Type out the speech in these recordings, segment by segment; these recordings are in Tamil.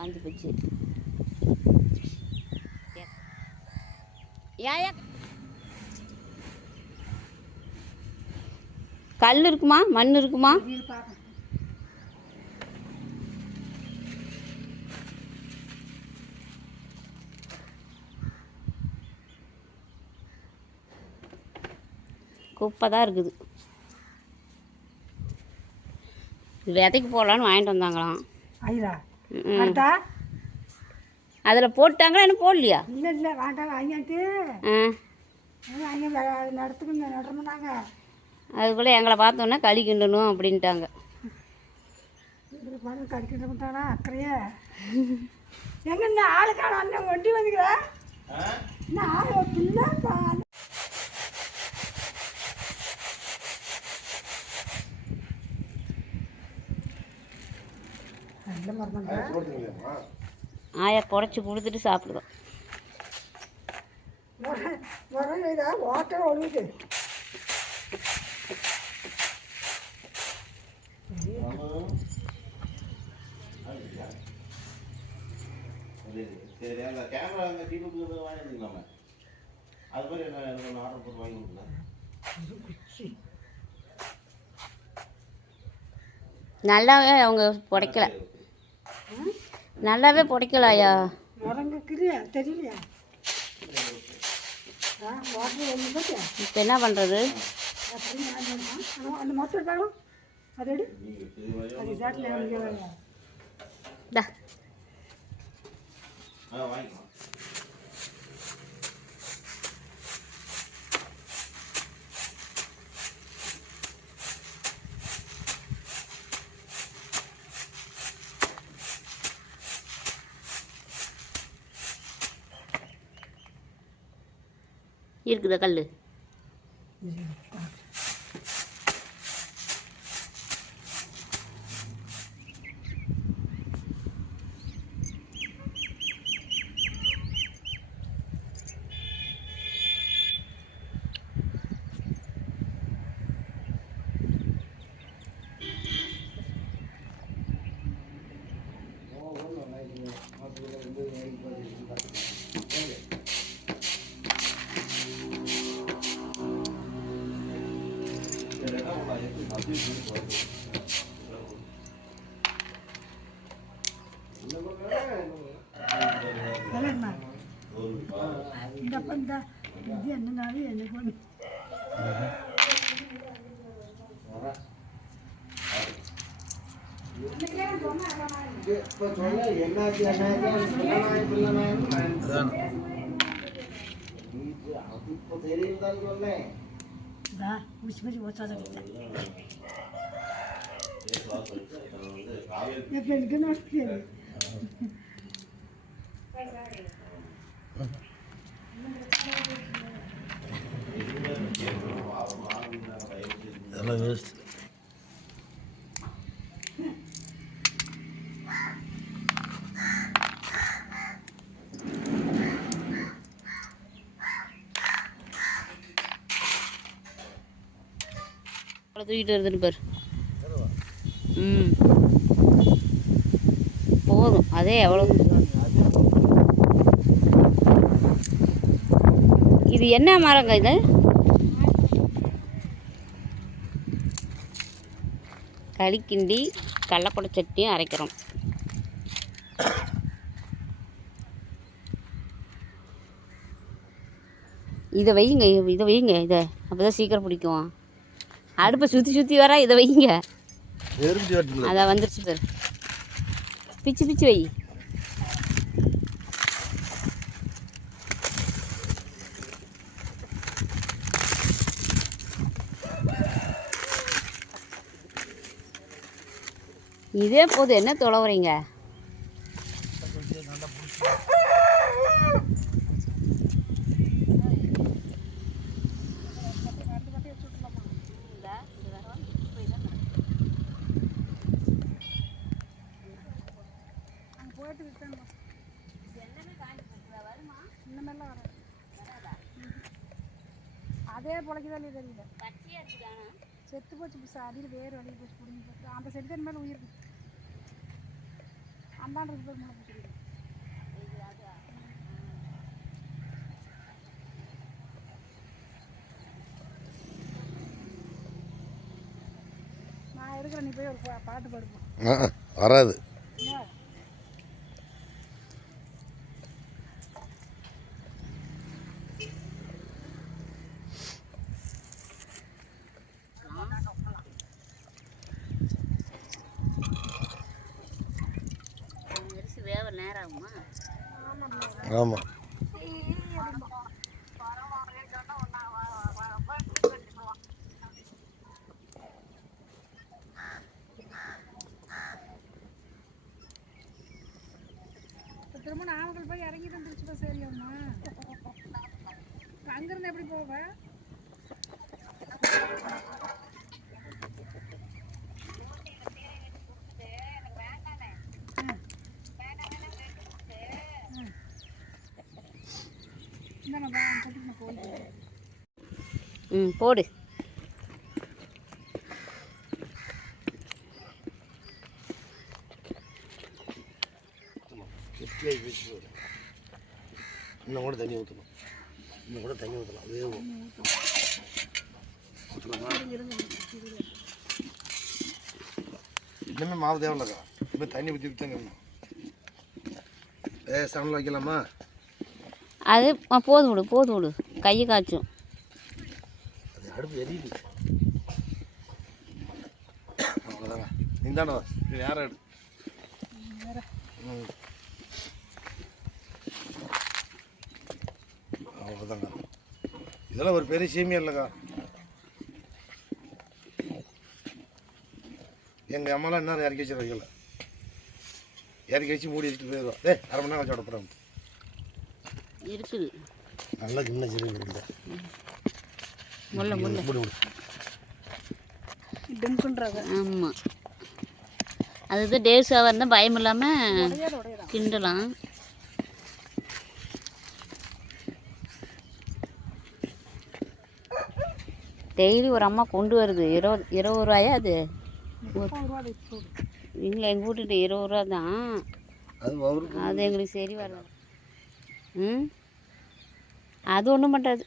காஞ்சி போச்சு. ஏயா கல் இருக்குமா, மண் இருக்குமா? குப்பை தான் இருக்குது. விதைக்கு போடலான்னு வாங்கிட்டு வந்தாங்களாம். அதில் போட்டாங்களா என்ன போடலையா? இல்லை இல்லை வேண்டாம் வாங்கிட்டு நடத்துக்குங்க. அதுக்குள்ளே எங்களை பார்த்தோன்னா களி கிண்டணும் அப்படின்ட்டாங்க. களி கிண்டா அக்கறையே எங்க இந்த ஆளுக்கான அண்ணன் ஒட்டி வந்துக்கிறேன். ஆள் பிள்ளை ஆயா புடச்சி கொடுத்துட்டு சாப்பிடுதோம். வாட்டர் ஒழுகுது. சரி, அந்த கேமரா அந்த டிவிக்கு வாங்கிருந்தீங்களாமே, அது மாதிரி என்ன ஆர்டர் போட்டு வாங்கி கொடுக்கலாம். நல்லாவே அவங்க புடைக்கல, நல்லாவே புடைக்கலாயா. தெரியலையா? இப்போ என்ன பண்ணுறது? அந்த மொத்தம் இருக்காங்க அது வாங்கிக்கலாம். இருக்குதா கல்? இது என்னன்னாலும் எனக்கு ஒன்று ஊசி ஊசி ஓச்சாத எனக்கு நடத்து அதெல்லாம் வேஸ்ட். தூக்கிட்டு வருதுன்னு பாரு. போதும், அதே எவ்வளோ. இது என்ன மரங்க இது? களிக்கிண்டி கடலப்பொடை சட்னியும் அரைக்கிறோம். இதை வைங்க, இதை வைங்க, இதை அப்போ தான் சீக்கிரம் பிடிக்கும். அடுப்பை சுற்றி சுற்றி வர இதை வைங்க. அதை வந்துருச்சு பேர். பிச்சு பிச்சு வை. இதே போது என்ன தொலைவுறீங்க? அதே பொழைக்குதான் தெரியல. செத்து போச்சு, அடியில் வேறு வழி போச்சு, பிடிங்கி போச்சு. அந்த செடி தான் மேலே உயிர் அந்தாண்டு இருக்கு. நான் இருக்கிறேன், நீ போய் ஒரு பாட்டு பாடுப்போம். வராது. வேவ நேரம் ஆகுமா? ஆமாம். திரும்ப நாமக்கல் போய் இறங்கி தான் திருச்சி பஸ் ஏறியாமா? அங்கிருந்து எப்படி போவேன்? ம், போடு. இன்னும் கூட தண்ணி ஊற்றணும். இன்னும் கூட தண்ணி ஊற்றலாம். வேகும். இன்னுமே மாவு தேவையில்லக்கா. இப்போ தண்ணி ஊற்றி ஊற்றங்க. சமையல் வைக்கலாமா? அது போது விடு, போது விடு, கையை காய்ச்சும். அது அடுப்பு எரியுது. அவ்வளோதாங்க. நீந்தானோ நேரம் எடு. அவ்வளோதாங்க. இதெல்லாம் ஒரு பெரிய சேமியா இல்லைக்கா. எங்கள் அம்மாலாம் இன்னும் இறக்கி வச்சு வைக்கல. இறக்கி வச்சு மூடி வச்சுட்டு போயிடுவோம். அரை மணி நேரம் வச்சு விடப்போம் இருக்குது. நல்லா சின்ன சின்ன இருக்குது. முள்ள முள்ள போடு விடு. டிம்குன்றாங்க. ஆமாம், அதுதான் டேஸாக இருந்தால் பயம் இல்லாமல் கிண்டலாம். டெய்லி ஒரு அம்மா கொண்டு வருது. 20 ரூபாயா அது? இல்லை, எங்கள் வீட்டுக்கிட்ட 20 ரூபா தான். அது எங்களுக்கு சரி வராது. ம், அது ஒன்றும் பண்ணுறது.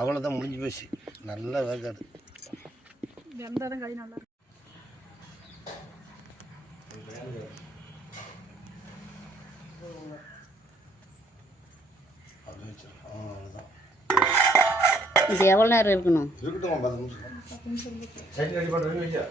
அவ்வளோதான், முடிஞ்சு போச்சு. நல்லா வேகாது. வெந்தாதான் கறி நல்லா இருக்கும். அவ்வளோதான். இது எவ்வளோ நேரம் இருக்கணும்? இருக்கட்டும், 10 நிமிஷம். சரி, ரெடி பண்ணுறேன்னு வைக்க.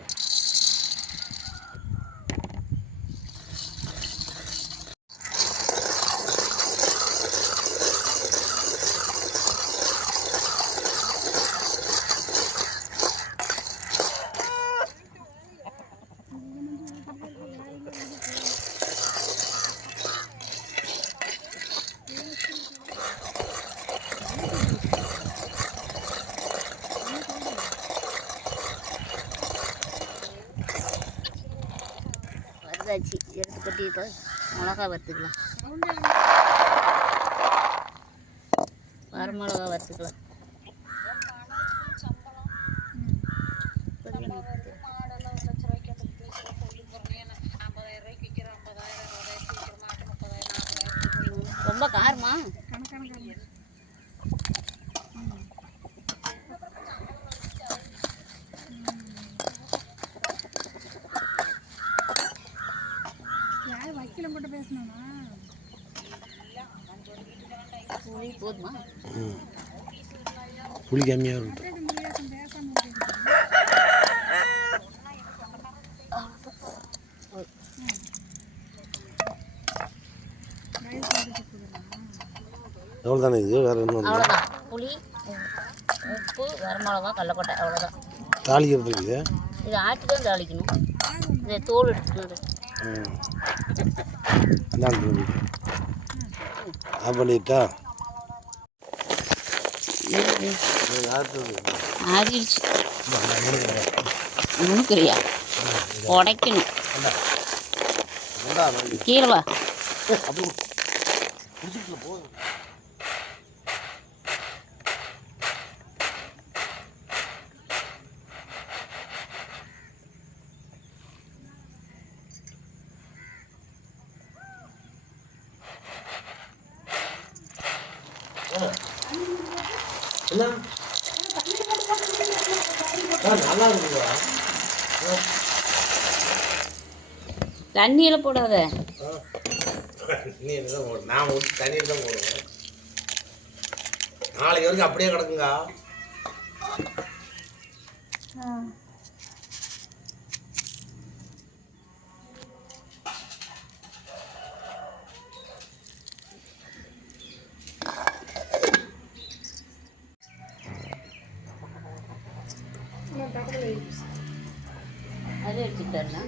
வறுதாச்சு, எடுத்து கொட்டி இப்போ மிளகா வறுத்துக்கலாம். வரமிளகா வறுத்துக்கலாம். ரொம்ப காரமா? வக்கீலம் போட்டு பேசணுமா? புளி போதுமா? புளி கம்மியாக இருக்கும். எவ்வளோதானே இது? வேறு என்ன? அவ்வளோதான். புளி, உப்பு, வரமிளகா, கடலக்கொட்டை, அவ்வளோதான். தாளிக்கிறதுக்கு இது இது ஆட்டி தான் தாளிக்கணும். இதை தோல் எடுத்துக்கிறது. பண்ணிட்டா ஆறிடுச்சு. நுணுக்குறியா? உடைக்கணும். கீழே வா. என்ன நல்லா இருக்குதா? தண்ணியில் போடாத. தண்ணியில் தான் போடுவேன். நான் ஊற்றி தண்ணியில் தான் போடுவேன். நாளைக்கு வரைக்கும் அப்படியே கிடக்குங்க. அதில் வச்சுக்கிட்டாருண்ணா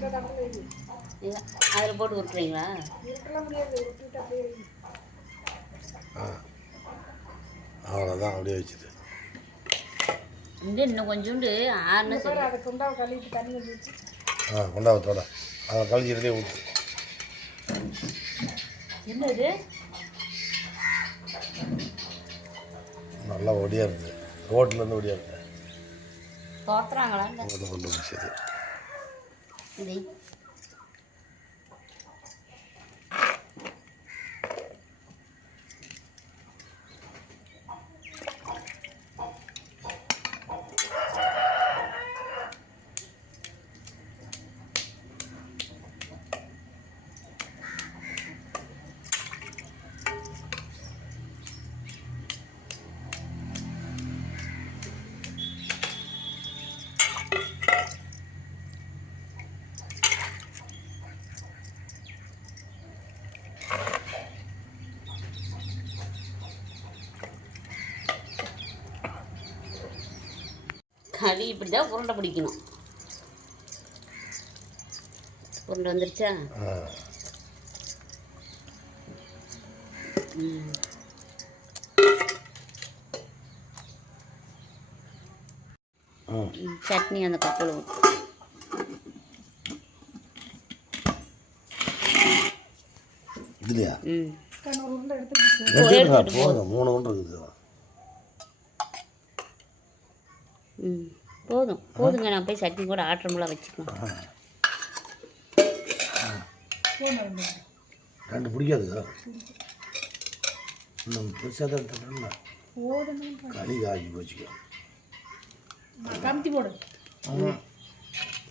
அதில் போட்டு விட்டுறீங்களா? அவ்வளோதான், அப்படியே வச்சுது. இன்னும் கொஞ்சோண்டு ஆறுனா சரி. கொண்டாவத்தோட அதை கழிச்சிட்டே ஊற்று. என்னது நல்லா ஒடியா இருக்குது, ரோட்லேருந்து ஒடியா இருக்குது. தோத்துறாங்களா? ரோட்டில் கொண்டு முடிச்சது. இது களி இப்படி தான் உருண்டை பிடிக்கணும். உருண்டை வந்துருச்சா? சட்னி அந்த கப்பில் ஊற்று. இதுலையா? எடுத்துட்டு போதும், 3 ஒன்று இருக்குது. போதுங்க. நான் போய் சட்னி கூட ஆட்டுறமுலாம் வச்சுக்கலாம். 2 பிடிக்காதுங்க. இன்னும் பெருசாக தான் எடுத்துட்டோம்னா களி காய்ச்சி போச்சுக்கோ. கமுத்தி போடு.